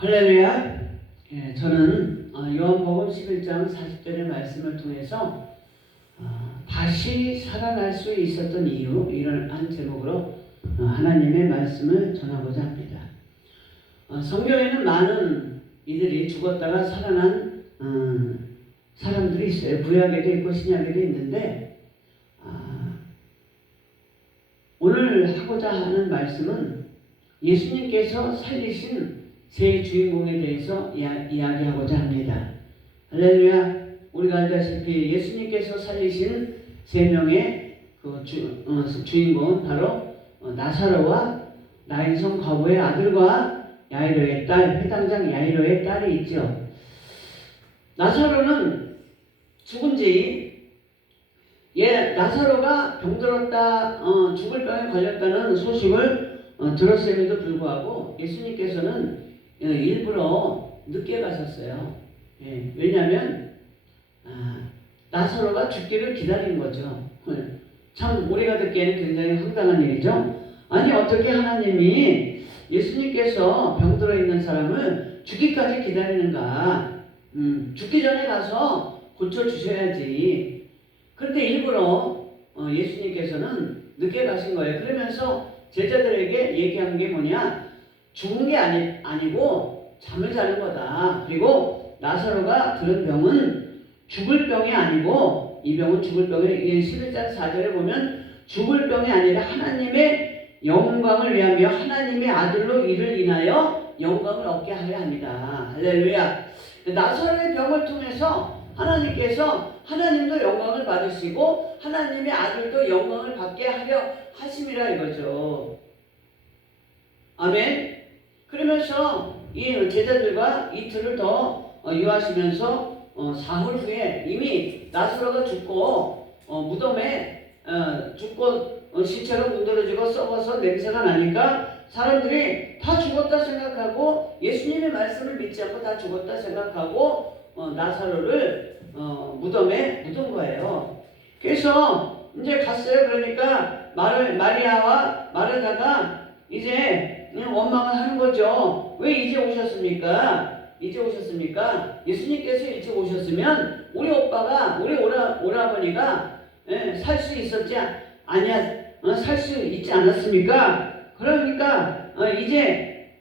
할렐루야. 저는 요한복음 11장 40절의 말씀을 통해서 다시 살아날 수 있었던 이유, 이런 한 제목으로 하나님의 말씀을 전하고자 합니다. 성경에는 많은 이들이 죽었다가 살아난 사람들이 있어요. 구약에도 있고 신약에도 있는데 오늘 하고자 하는 말씀은 예수님께서 살리신 세 주인공에 대해서 이야기하고자 합니다. 할렐루야. 우리가 알다시피 예수님께서 살리신 세 명의 주인공은 바로 나사로와 나인성 과부의 아들과 야이로의 딸, 회당장 야이로의 딸이 있죠. 나사로는 죽은 지 나사로가 병들었다, 죽을 병에 걸렸다는 소식을 들었음에도 불구하고 예수님께서는 일부러 늦게 가셨어요. 왜냐하면 나사로가 죽기를 기다린 거죠. 참 우리가 듣기에는 굉장히 황당한 일이죠. 아니 어떻게 하나님이 예수님께서 병들어 있는 사람을 죽기까지 기다리는가? 죽기 전에 가서 고쳐주셔야지. 그런데 일부러 예수님께서는 늦게 가신 거예요. 그러면서 제자들에게 얘기한 게 뭐냐? 죽은 게 아니고 잠을 자는 거다. 그리고 나사로가 들은 병은 죽을 병이 아니고, 이 병은 죽을 병이 11장 4절에 보면 죽을 병이 아니라 하나님의 영광을 위하며 하나님의 아들로 이를 인하여 영광을 얻게 하려 합니다. 할렐루야. 나사로의 병을 통해서 하나님도 영광을 받으시고 하나님의 아들도 영광을 받게 하려 하심이라 이거죠. 아멘. 그러면서 이 제자들과 이틀을 더 유하시면서 사흘 후에 이미 나사로가 죽고 무덤에 죽고 시체가 문드러지고 썩어서 냄새가 나니까 사람들이 다 죽었다 생각하고 예수님의 말씀을 믿지 않고 다 죽었다 생각하고 나사로를 무덤에 묻은 거예요. 그래서 이제 갔어요. 그러니까 마리아와 마르다가 이제 원망을 하는 거죠. 왜 이제 오셨습니까? 예수님께서 일찍 오셨으면 우리 오빠가, 우리 오라버니가 살 수 있었지 살 수 있지 않았습니까? 그러니까 이제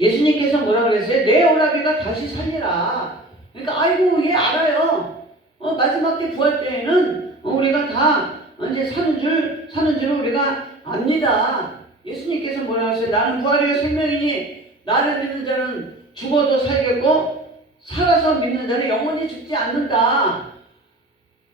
예수님께서 뭐라고 그랬어요? 내 오라비가 다시 살리라. 그러니까 아이고 얘 알아요. 마지막 때 부활 때에는 우리가 다 이제 사는 줄 우리가 압니다. 예수님께서 뭐라고 하세요? 나는 부활이요 생명이니 나를 믿는 자는 죽어도 살겠고 살아서 믿는 자는 영원히 죽지 않는다.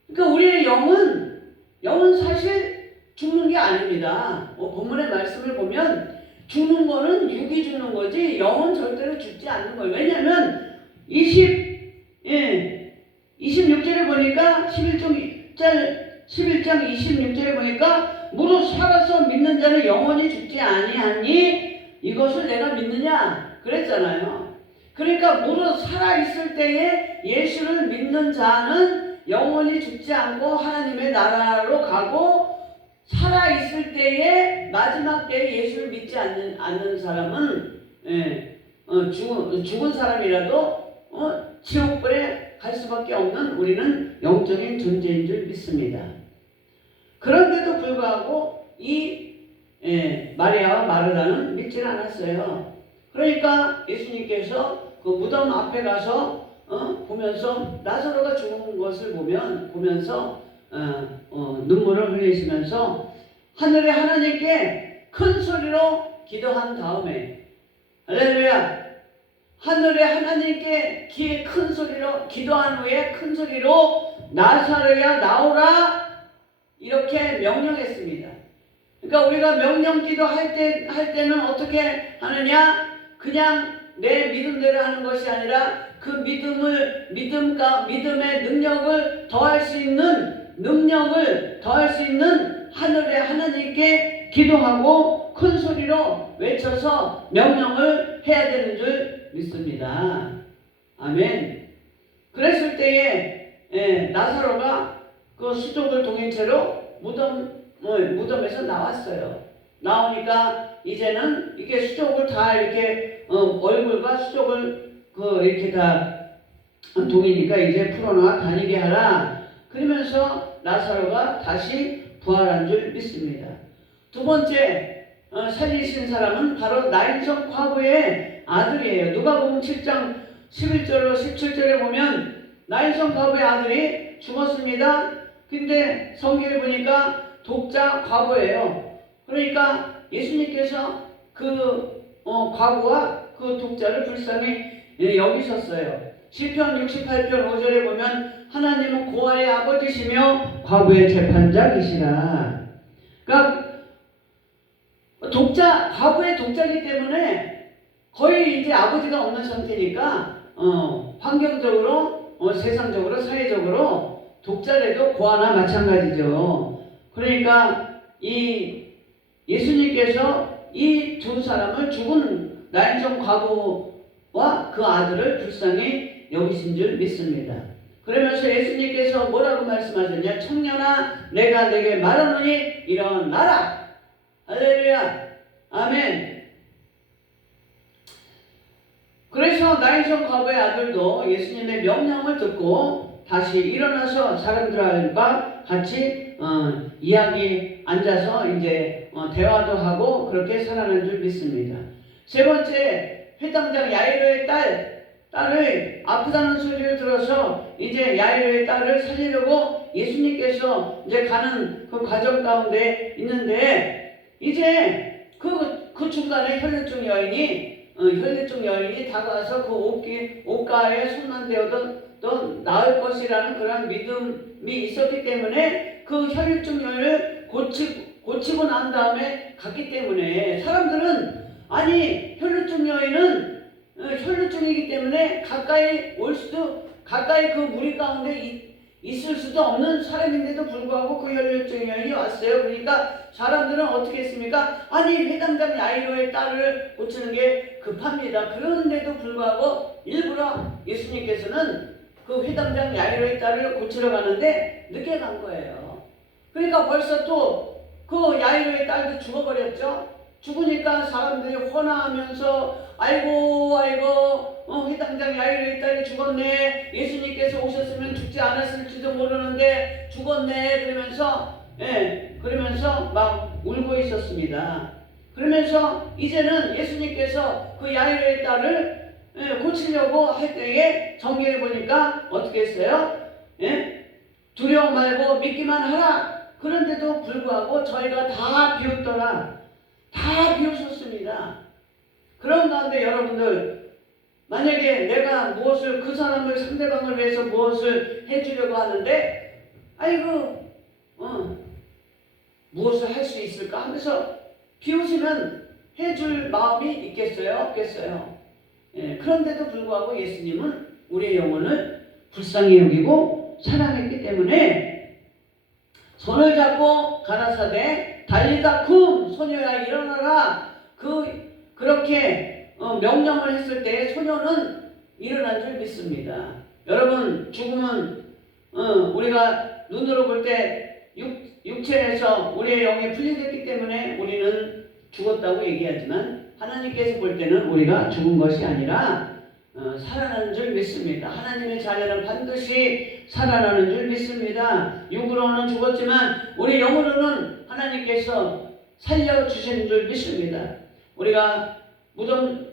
그러니까 우리의 영은 사실 죽는 게 아닙니다. 본문의 말씀을 보면 죽는 거는 육이 죽는 거지 영은 절대로 죽지 않는 거예요. 왜냐하면 26절에 보니까 11장 26절에 보니까 무릇 살아서 믿는 자는 영원히 죽지 아니하니 이것을 내가 믿느냐 그랬잖아요. 그러니까 무릇 살아있을 때에 예수를 믿는 자는 영원히 죽지 않고 하나님의 나라로 가고, 살아있을 때에 마지막 때에 예수를 믿지 않는 사람은 죽은 사람이라도 지옥불에 갈 수밖에 없는 우리는 영적인 존재인 줄 믿습니다. 그런데도 불구하고 이 마리아와 마르다는 믿질 않았어요. 그러니까 예수님께서 그 무덤 앞에 가서 보면서 나사로가 죽은 것을 보면서 눈물을 흘리시면서 하늘의 하나님께 큰 소리로 기도한 다음에, 할렐루야, 하늘의 하나님께 큰 소리로 기도한 후에 큰 소리로 나사로야 나오라 이렇게 명령했습니다. 그러니까 우리가 명령 기도할 때는 어떻게 하느냐? 그냥 내 믿음대로 하는 것이 아니라 그 믿음의 능력을 더할 수 있는 하늘의 하나님께 기도하고 큰 소리로 외쳐서 명령을 해야 되는 줄 믿습니다. 아멘. 그랬을 때에 나사로가 그 수족을 동인 채로 무덤에서 나왔어요. 나오니까 이제는 이렇게 수족을 다 이렇게 얼굴과 수족을 이렇게 다 동이니까 이제 풀어놔 다니게 하라. 그러면서 나사로가 다시 부활한 줄 믿습니다. 두 번째 살리신 사람은 바로 나인성 과부의 아들이에요. 누가복음 7장 11절로 17절에 보면 나인성 과부의 아들이 죽었습니다. 근데 성경에 보니까 독자 과부예요. 그러니까 예수님께서 그 과부와 그 독자를 불쌍히 여기셨어요. 시편 68편 5절에 보면 하나님은 고아의 아버지시며 과부의 재판장이시라. 그러니까 과부의 독자이기 때문에 거의 이제 아버지가 없는 상태니까 환경적으로 세상적으로 사회적으로 독자라도 고아나 마찬가지죠. 그러니까 이 예수님께서 이 두 사람을 죽은 나인성 과부와 그 아들을 불쌍히 여기신 줄 믿습니다. 그러면서 예수님께서 뭐라고 말씀하셨냐? 청년아 내가 네게 말하노니 일어나라. 할렐루야. 아멘. 그래서 나인성 과부의 아들도 예수님의 명령을 듣고 다시 일어나서 사람들과 같이 이야기 앉아서 이제 대화도 하고 그렇게 살아난 줄 믿습니다. 세 번째, 회당장 야이로의 딸을 아프다는 소리를 들어서 이제 야이로의 딸을 살리려고 예수님께서 이제 가는 그 과정 가운데 있는데 이제 그 중간에 혈류증 여인이 다가와서 그 옷가에 손만 대어도 나을 것이라는 그런 믿음이 있었기 때문에 그 혈류증 여인을 고치고 난 다음에 갔기 때문에 사람들은 아니 혈류증 여인은 혈류증이기 때문에 가까이 그 무리 가운데 있을 수도 없는 사람인데도 불구하고 그 혈류증 여인이 왔어요. 그러니까 사람들은 어떻게 했습니까? 아니 회당장 야이로의 딸을 고치는 게 급합니다. 그런데도 불구하고 일부러 예수님께서는 그 회당장 야이로의 딸을 고치러 가는데 늦게 간 거예요. 그러니까 벌써 또 그 야이로의 딸도 죽어버렸죠. 죽으니까 사람들이 혼화하면서 아이고 회당장 야이로의 딸이 죽었네. 예수님께서 오셨으면 죽지 않았을지도 모르는데 죽었네. 그러면서 막 울고 있었습니다. 그러면서 이제는 예수님께서 그 야이로의 딸을 고치려고 할 때에 성경에 보니까 어떻게 했어요? 두려워 말고 믿기만 하라. 그런데도 불구하고 저희가 다 비웃더라. 다 비웃었습니다. 그런 가운데 여러분들 만약에 내가 무엇을 그 사람을 상대방을 위해서 무엇을 해주려고 하는데 무엇을 할 수 있을까 하면서 비웃으면 해줄 마음이 있겠어요? 없겠어요? 그런데도 불구하고 예수님은 우리의 영혼을 불쌍히 여기고 사랑했기 때문에 손을 잡고 가라사대 달리다 쿰 소녀야 일어나라 그렇게 명령을 했을 때 소녀는 일어난 줄 믿습니다. 여러분 죽음은 우리가 눈으로 볼 때 육체에서 우리의 영이 분리됐기 때문에 우리는 죽었다고 얘기하지만 하나님께서 볼 때는 우리가 죽은 것이 아니라 살아나는 줄 믿습니다. 하나님의 자녀는 반드시 살아나는 줄 믿습니다. 육으로는 죽었지만 우리 영으로는 하나님께서 살려주신 줄 믿습니다. 우리가 무덤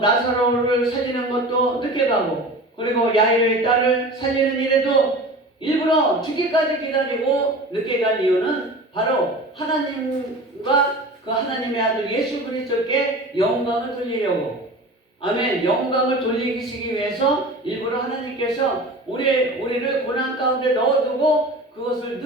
나사로를 살리는 것도 늦게 가고 그리고 야이로의 딸을 살리는 일에도 일부러 죽기까지 기다리고 늦게 간 이유는 바로 하나님과 그 하나님의 아들 예수 그리스도께 영광을 돌리려고 아멘. 영광을 돌리시기 위해서 일부러 하나님께서 우리를 고난 가운데 넣어두고 그것을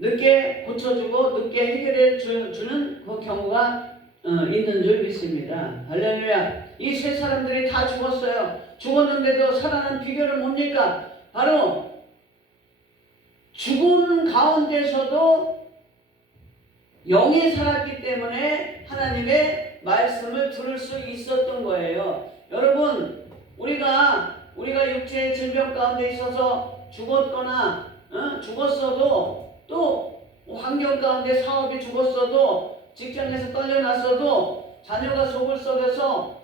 늦게 고쳐주고 늦게 해결해 주는 그 경우가 있는 줄 믿습니다. 할렐루야. 이 세 사람들이 다 죽었어요. 죽었는데도 살아난 비결은 뭡니까? 바로 죽음 가운데서도 영이 살았기 때문에 하나님의 말씀을 들을 수 있었던 거예요. 여러분 우리가 육체의 질병 가운데 있어서 죽었거나 죽었어도 또 환경 가운데 사업이 죽었어도 직장에서 떨려났어도 자녀가 속을 썩여서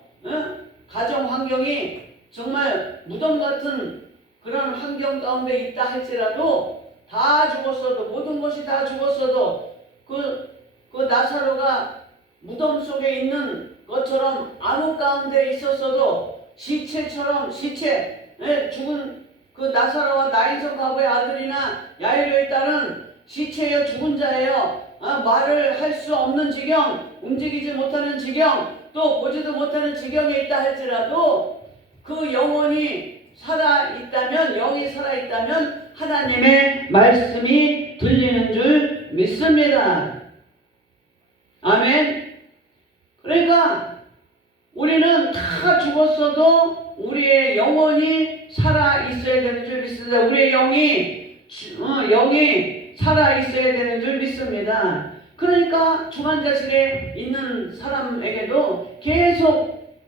가정 환경이 정말 무덤 같은 그런 환경 가운데 있다 할지라도 다 죽었어도 모든 것이 다 죽었어도 그 나사로가 무덤 속에 있는 것처럼 암흑 가운데 있었어도 시체처럼 죽은 그 나사로와 나인성 과부의 아들이나 야이로의 딸은 시체여 죽은 자예요. 말을 할 수 없는 지경, 움직이지 못하는 지경, 또 보지도 못하는 지경에 있다 할지라도 그 영혼이 살아있다면, 영이 살아있다면 하나님의 말씀이 들리는 줄 믿습니다. 아멘. 그러니까 우리는 다 죽었어도 우리의 영혼이 살아있어야 되는 줄 믿습니다. 우리의 영이 살아있어야 되는 줄 믿습니다. 그러니까 중환자실에 있는 사람에게도 계속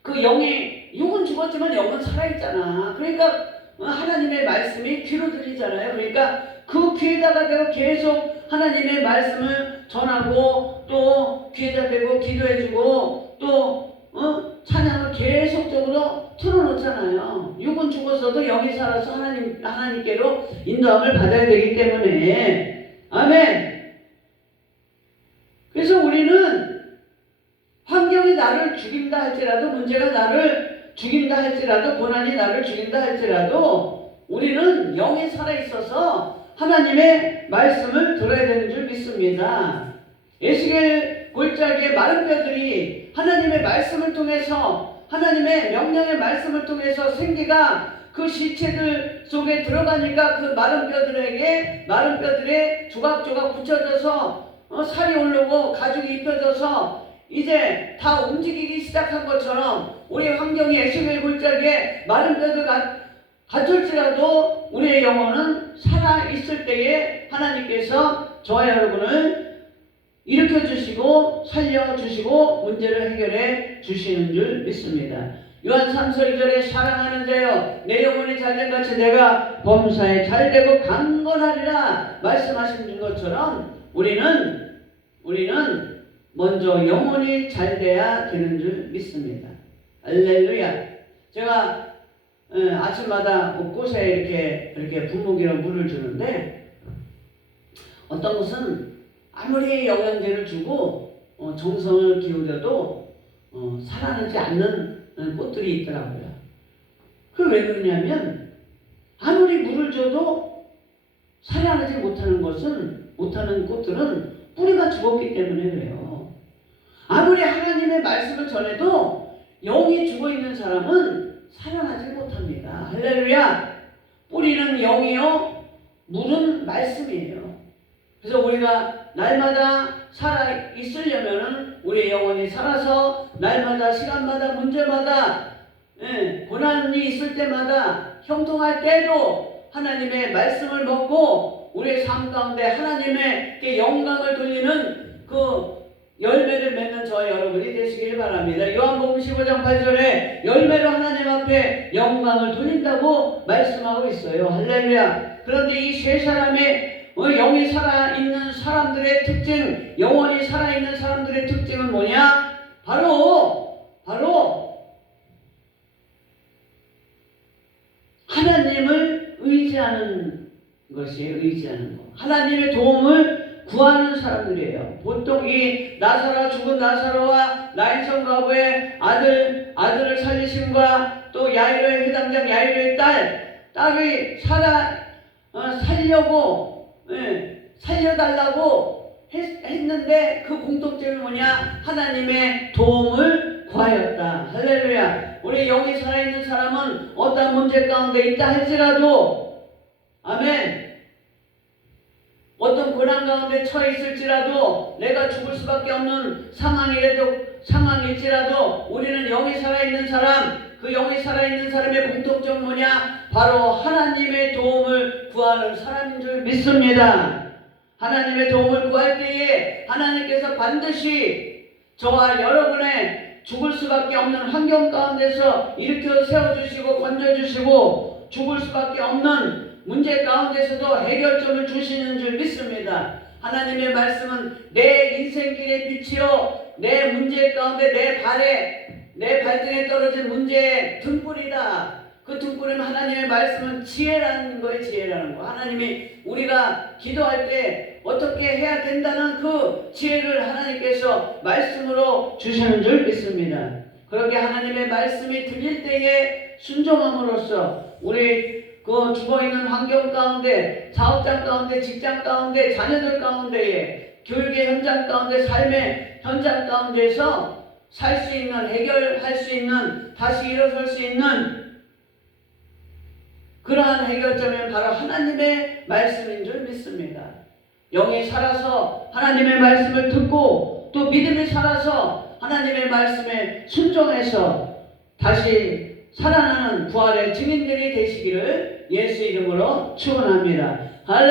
그 육은 죽었지만 영은 살아있잖아. 그러니까 하나님의 말씀이 귀로 들리잖아요. 그러니까 그 귀에다가 대고 계속 하나님의 말씀을 전하고 또 귀에다 대고 기도해주고 또 찬양을 계속적으로 틀어놓잖아요. 육은 죽었어도 영이 살아서 하나님께로 인도함을 받아야 되기 때문에. 아멘. 그래서 우리는 환경이 나를 죽인다 할지라도, 문제가 나를 죽인다 할지라도, 고난이 나를 죽인다 할지라도 우리는 영이 살아있어서 하나님의 말씀을 들어야 되는 줄 믿습니다. 에스겔 골짜기의 마른 뼈들이 하나님의 말씀을 통해서, 하나님의 명령의 말씀을 통해서 생기가 그 시체들 속에 들어가니까 그 마른 뼈들에 조각조각 붙여져서 살이 오르고 가죽이 입혀져서 이제 다 움직이기 시작한 것처럼 우리 환경이 에스겔 골짜기에 마른 뼈들 갖출지라도 우리의 영혼은 살아있을 때에 하나님께서 저와 여러분을 일으켜주시고 살려주시고 문제를 해결해 주시는 줄 믿습니다. 요한 3서 2절에 사랑하는 자여 내 영혼이 잘된 같이 내가 범사에 잘되고 강건하리라 말씀하신 것처럼 우리는 먼저 영혼이 잘돼야 되는 줄 믿습니다. 할렐루야. 제가 아침마다 꽃에 이렇게 분무기로 물을 주는데 어떤 것은 아무리 영양제를 주고 정성을 기울여도 살아나지 않는 꽃들이 있더라고요. 그 왜 그러냐면 아무리 물을 줘도 살아나지 못하는 꽃들은 뿌리가 죽었기 때문에 그래요. 아무리 하나님의 말씀을 전해도 영이 죽어있는 사람은 살아나지 못합니다. 할렐루야. 뿌리는 영이요 물은 말씀이에요. 그래서 우리가 날마다 살아있으려면 우리의 영혼이 살아서 날마다 시간마다 문제마다 고난이 있을 때마다 형통할 때도 하나님의 말씀을 먹고 우리의 삶 가운데 하나님의 영광을 돌리는 그 열매를 맺는 저와 여러분이 되시길 바랍니다. 요한복음 15장 8절에 열매로 하나님 앞에 영광을 돌린다고 말씀하고 있어요. 할렐루야. 그런데 이 세 사람의 영이 살아있는 사람들의 특징, 영혼이 살아있는 사람들의 특징은 뭐냐? 바로 하나님을 의지하는 것이에요. 의지하는 것. 하나님의 도움을 구하는 사람들이에요. 보통 이 죽은 나사로와 나인성 과부의 아들을 살리심과 또 야이로의 회당장 야이로의 딸이 살려달라고 했는데 그 공통점이 뭐냐? 하나님의 도움을 구하였다. 할렐루야. 우리 영이 살아있는 사람은 어떤 문제 가운데 있다 할지라도, 아멘, 어떤 고난 가운데 처해 있을지라도, 내가 죽을 수밖에 없는 상황일지라도 우리는 영이 살아있는 사람, 그 영이 살아있는 사람의 공통점 뭐냐? 바로 하나님의 도움을 구하는 사람인 줄 믿습니다. 하나님의 도움을 구할 때에 하나님께서 반드시 저와 여러분의 죽을 수밖에 없는 환경 가운데서 일으켜 세워주시고 건져주시고 죽을 수밖에 없는 문제 가운데서도 해결점을 주시는 줄 믿습니다. 하나님의 말씀은 내 인생길의 빛이요, 내 문제 가운데 내 발등에 떨어진 문제의 등불이다. 그 등불은 하나님의 말씀은 지혜라는 거예요. 지혜라는 거. 하나님이 우리가 기도할 때 어떻게 해야 된다는 그 지혜를 하나님께서 말씀으로 주시는 줄 믿습니다. 그렇게 하나님의 말씀이 들릴 때에 순종함으로써 우리 그 죽어있는 환경 가운데, 사업장 가운데, 직장 가운데, 자녀들 가운데에, 교육의 현장 가운데, 삶의 현장 가운데서 살 수 있는, 해결할 수 있는, 다시 일어설 수 있는 그러한 해결점은 바로 하나님의 말씀인 줄 믿습니다. 영이 살아서 하나님의 말씀을 듣고 또 믿음이 살아서 하나님의 말씀에 순종해서 다시 살아나는 부활의 증인들이 되시기를 예수 이름으로 축원합니다. 할렐루야.